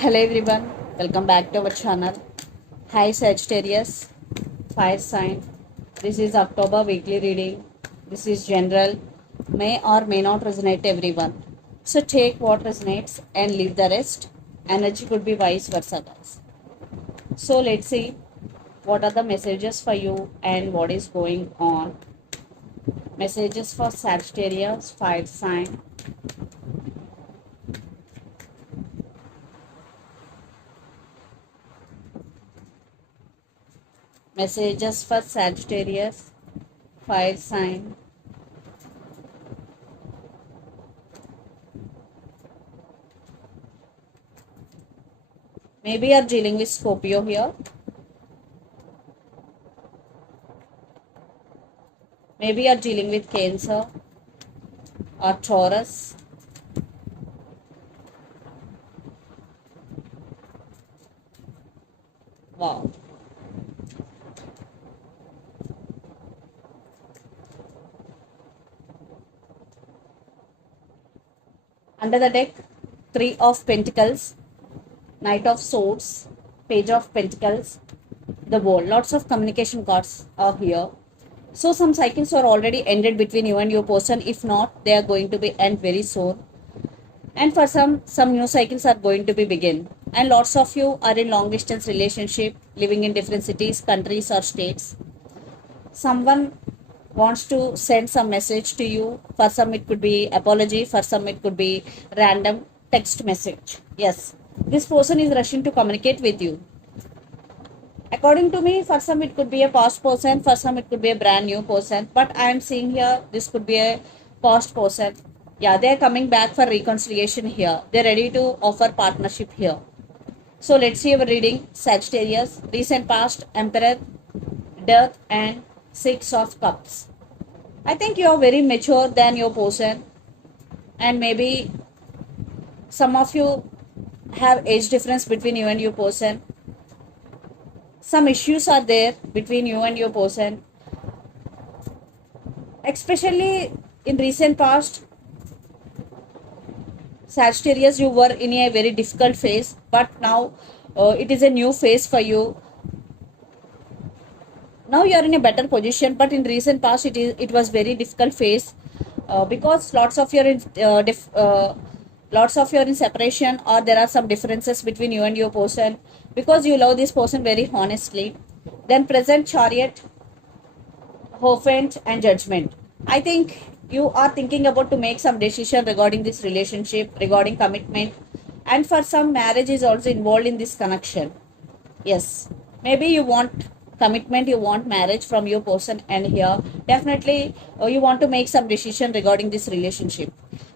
Hello everyone, welcome back to our channel. Hi Sagittarius, fire sign. This is October weekly reading. This is general, may or may not resonate everyone. So take what resonates and leave the rest. Energy could be vice versa, guys. So let's see what are the messages for you and what is going on. Messages for Sagittarius, fire sign. Messages for Sagittarius, fire sign. Maybe you're dealing with Scorpio here. Maybe you're dealing with Cancer or Taurus. Wow. Under the deck, Three of Pentacles, Knight of Swords, Page of Pentacles, the World. Lots of communication cards are here. So some cycles are already ended between you and your person. If not, they are going to be end very soon. And for some new cycles are going to be begin. And lots of you are in long distance relationship, living in different cities, countries or states. Someone wants to send some message to you. For some it could be apology, for some it could be random text message. Yes, this person is rushing to communicate with you. According to me, for some it could be a past person, for some it could be a brand new person, but I am seeing here this could be a past person. Yeah, they are coming back for reconciliation here. They're ready to offer partnership here. So let's see our reading. Sagittarius, recent past, Emperor, Death and Six of Cups. I think you are very mature than your person, and maybe some of you have age difference between you and your person. Some issues are there between you and your person, especially in recent past. Sagittarius, you were in a very difficult phase, but now it is a new phase for you. Now you are in a better position, but in recent past it was very difficult phase, because lots of you are in separation, or there are some differences between you and your person, because you love this person very honestly. Then present, Chariot, Hierophant and Judgment. I think you are thinking about to make some decision regarding this relationship, regarding commitment, and for some marriage is also involved in this connection. Yes, maybe you want commitment, you want marriage from your person, and here definitely you want to make some decision regarding this relationship.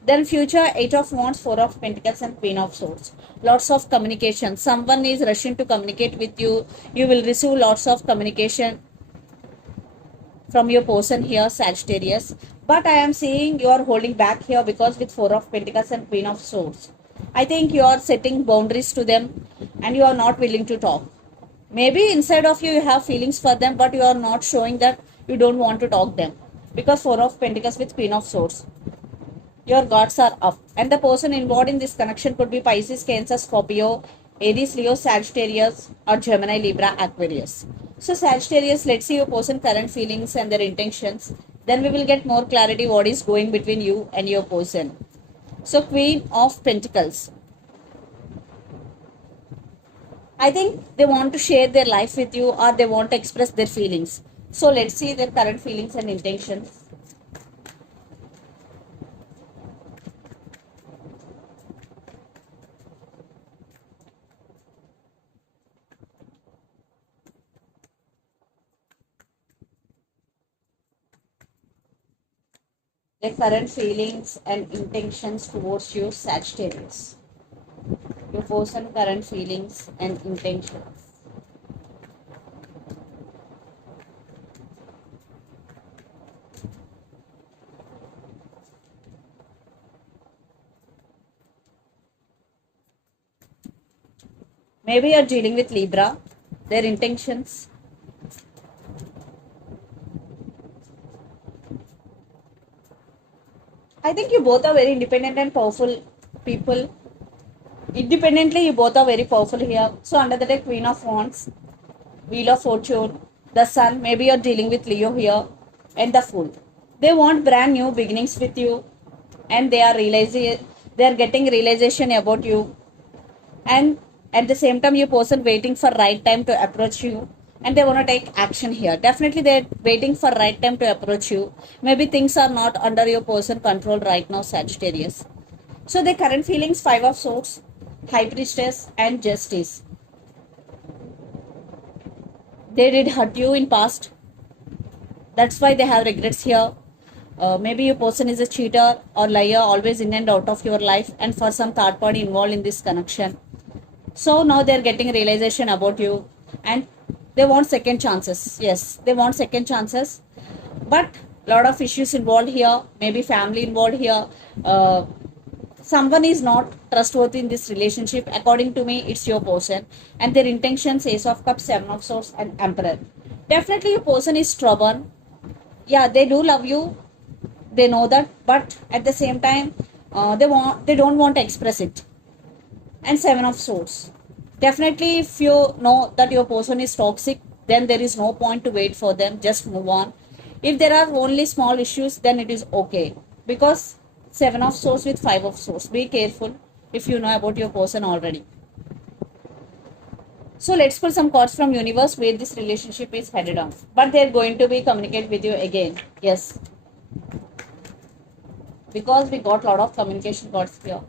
Then future, Eight of Wands, Four of Pentacles and Queen of Swords. Lots of communication. Someone is rushing to communicate with you. You will receive lots of communication from your person here, Sagittarius. But I am seeing you are holding back here, because with Four of Pentacles and Queen of Swords, I think you are setting boundaries to them and you are not willing to talk. Maybe inside of you you have feelings for them, but you are not showing that you don't want to talk them, because Four of Pentacles with Queen of Swords, your guards are up. And the person involved in this connection could be Pisces, Cancer, Scorpio, Aries, Leo, Sagittarius or Gemini, Libra, Aquarius. So Sagittarius, let's see your person current feelings and their intentions. Then we will get more clarity what is going between you and your person. So Queen of Pentacles, I think they want to share their life with you, or they want to express their feelings. So let's see their current feelings and intentions. Their current feelings and intentions towards you, Sagittarius. Your person current feelings and intentions. Maybe you're dealing with Libra, their intentions. I think you both are very independent and powerful people. Independently, you both are very powerful here. So under the deck, Queen of Wands, Wheel of Fortune, the Sun, maybe you're dealing with Leo here, and the Fool. They want brand new beginnings with you, and they are realizing, they are getting realization about you, and at the same time, your person waiting for right time to approach you, and they want to take action here. Definitely, they're waiting for right time to approach you. Maybe things are not under your person control right now, Sagittarius. So the current feelings, Five of Swords, High Priestess, and Justice. They did hurt you in past. That's why they have regrets here. Maybe your person is a cheater or liar, always in and out of your life, and for some third party involved in this connection. So now they're getting realization about you, and they want second chances. Yes, they want second chances, but lot of issues involved here. Maybe family involved here. Someone is not trustworthy in this relationship. According to me, it's your person, and their intentions: Ace of Cups, Seven of Swords, and Emperor. Definitely, your person is stubborn. Yeah, they do love you, they know that, but at the same time, they don't want to express it. And Seven of Swords. Definitely, if you know that your person is toxic, then there is no point to wait for them. Just move on. If there are only small issues, then it is okay. Because Seven of Swords with Five of Swords. Be careful if you know about your person already. So let's pull some cards from universe where this relationship is headed on. But they're going to be communicate with you again. Yes. Because we got a lot of communication cards here.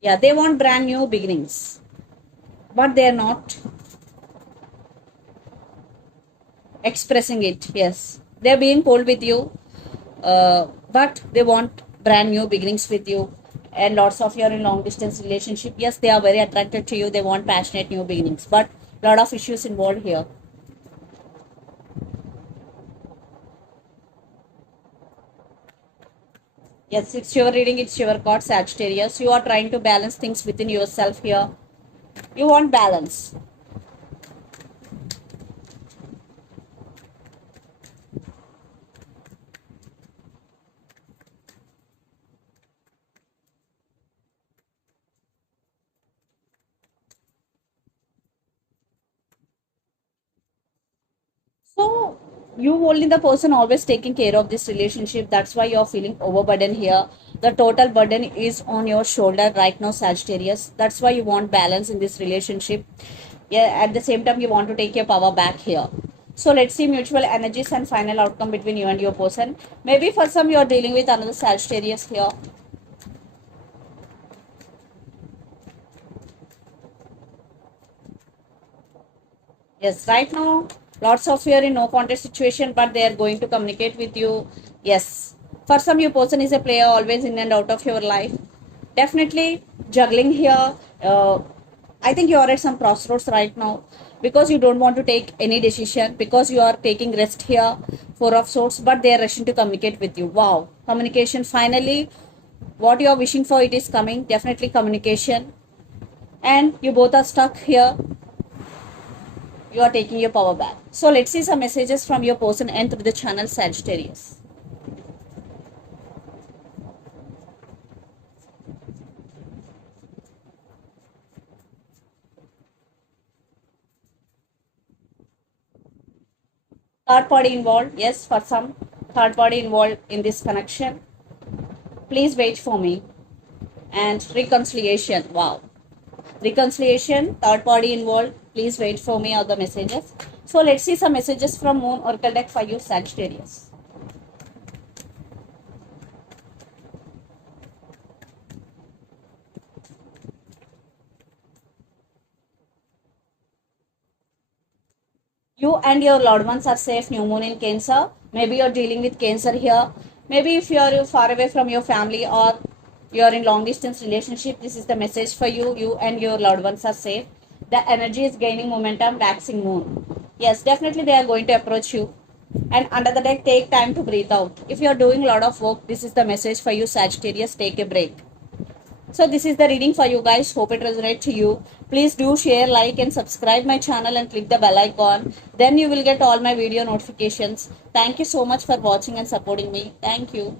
Yeah, they want brand new beginnings, but they're not expressing it. Yes, they're being cold with you, but they want brand new beginnings with you. And lots of you are in long distance relationship. Yes, they are very attracted to you. They want passionate new beginnings, but lot of issues involved here. Yes, it's your reading, it's your card, Sagittarius. You are trying to balance things within yourself here. You want balance. So you only the person always taking care of this relationship. That's why you're feeling overburdened here. The total burden is on your shoulder right now, Sagittarius. That's why you want balance in this relationship. Yeah, at the same time, you want to take your power back here. So let's see mutual energies and final outcome between you and your person. Maybe for some you're dealing with another Sagittarius here. Yes, right now, lots of fear in no contest situation, but they are going to communicate with you. Yes, for some, your person is a player always in and out of your life. Definitely juggling here. I think you are at some crossroads right now because you don't want to take any decision because you are taking rest here. Four of Swords, but they are rushing to communicate with you. Wow, communication finally. What you are wishing for, it is coming. Definitely communication, and you both are stuck here. You are taking your power back. So let's see some messages from your person and through the channel, Sagittarius. Third party involved. Yes, for some third party involved in this connection. Please wait for me. And reconciliation. Wow. Reconciliation, third party involved. Please wait for me, other messages. So let's see some messages from Moon Oracle deck for you, Sagittarius. You and your loved ones are safe. New Moon in Cancer. Maybe you're dealing with Cancer here. Maybe if you're far away from your family or you're in long distance relationship, this is the message for you. You and your loved ones are safe. The energy is gaining momentum, waxing Moon. Yes, definitely they are going to approach you. And under the deck, take time to breathe out. If you're doing a lot of work, this is the message for you, Sagittarius. Take a break. So this is the reading for you guys. Hope it resonates to you. Please do share, like and subscribe my channel and click the bell icon. Then you will get all my video notifications. Thank you so much for watching and supporting me. Thank you.